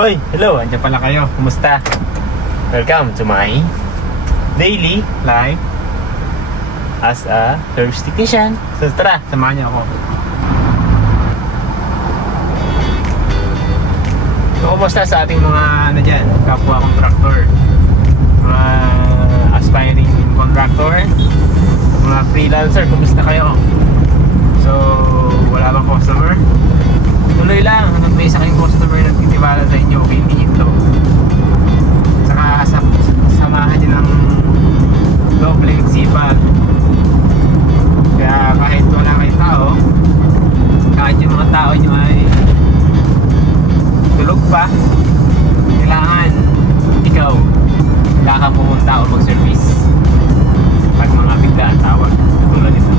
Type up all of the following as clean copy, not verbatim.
Hoy, hello, andyan pala kayo. Kumusta? Welcome to my daily life as a service technician. So tara, samahan niyo ako. So kumusta sa ating mga dyan, kapwa contractor, mga aspiring contractor, mga freelancer, kumusta kayo? So wala bang customer? Tuloy lang, hanggang may isa kayong customer na titiwala sa inyo, okay, hindi ito. Saka samahan nyo ng dobleng sipag. Kaya kahit wala kayong tao, kahit yung mga tao nyo ay tulog pa, kailangan ikaw kang pumunta o mag-service pag mga biglaan tawag tulad nito.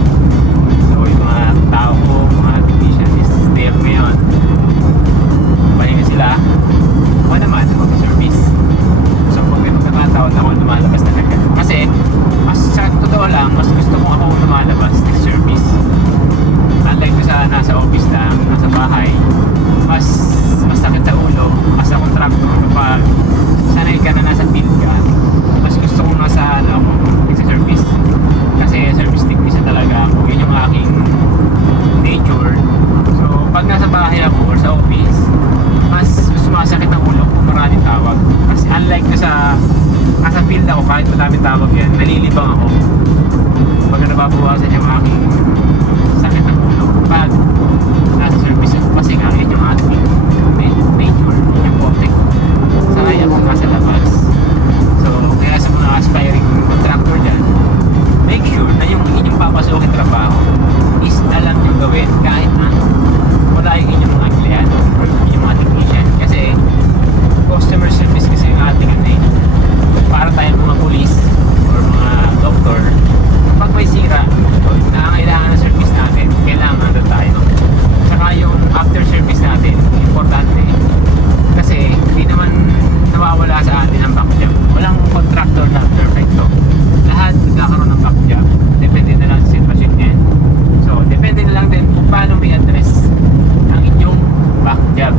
So yung mga tao ko, mga technician is there ngayon, pahinga sila, ako naman mag-service. So pag may magkakataon ako lumalabas na agad, kasi mas sa totoo lang, mas gusto ko ako lumalabas nag-service. Unlike ko sa nasa office lang, nasa bahay, mas sakit sa ulo as a contractor. Kapag sanay ka na nasa field ka, mas gusto ko nasa service. Kasi service technician talaga ako, yun yung aking nature. So pag nasa bahay ako or sa office, mas sumasakit ang ulo kung maraming tawag. Kasi unlike ko sa field ako, kahit maraming tawag yan, nalilibang ako. Pag nababawasan yung aking sakit ng ulo pag nasa service ako, kasi nga yun yung ating nature, yun yung contact ko. Sanay ako nasa labas. So kaya sa mga aspiring contractor dyan, make sure na yung inyong papasukin trabaho is alam nyo gawin kahit na wala yung inyong mga empleyado or inyong mga technician. Kasi customer service kasi yung ating para tayong mga police or mga doktor, pag may sira na kailangan ng service natin, kailangan doon tayo. Saka yung after service natin, importante, kasi hindi naman nawawala sa atin ang back job. Walang contractor na perfecto. Lahat nagkakaroon ng back job. Depende na lang sa sitwasyon niya. So, depende na lang din kung paano may address ang inyong back job.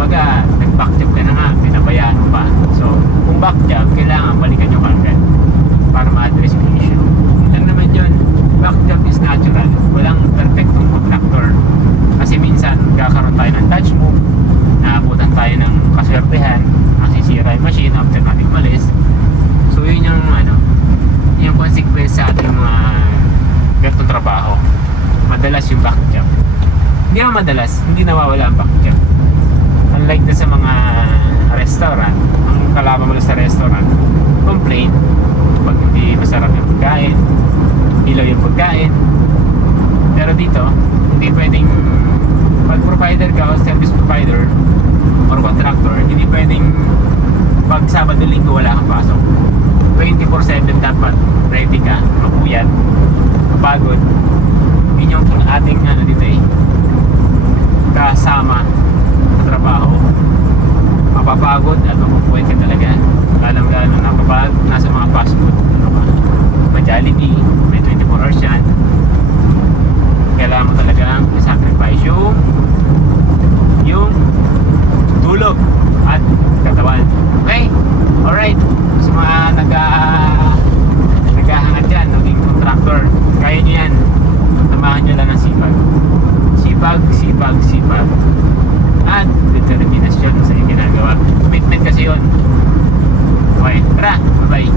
Baga, nag-back job ka na nga, pinabayaan mo pa. So, kung back job, kailangan balikan nyo kagad para ma-address yung issue. Lang naman yun, back job is natural. Walang perfectong contractor. Kasi minsan, kakaroon tayo ng touch move, naabutan tayo ng kaswertehan, masisira yung machine after natin malis. So, yun yung yung consequence sa ating mga ganitong trabaho. Madalas yung back job. Hindi naman madalas, hindi nawawala ang back job. Unlike na sa mga restaurant, ang kalaban mo sa restaurant, complain pag hindi masarap yung pagkain, ilaw yung pagkain. Pero dito, hindi pwedeng, pag provider ka o service provider or contractor, hindi pwedeng pag Sabado Linggo wala kang pasok. 24/7 dapat ready ka, mapuyat, mapagod. Yun yung ating dito kasama sa trabaho. Mapapagod at mapupuyat ka talaga. Galang-galang napapagod nasa mga fast food, may Jollibee, may 24 hours yan. Kailangan mo talaga sacrifice yung tulog at katawan. Okay? Alright. Sa mga naghahangad dyan, naging contractor, kaya nyo yan. Samahan nyo lang ng sipag. Sipag. At determinasyon sa inyong ginagawa. Commitment kasi yun. Okay, tara, bye-bye.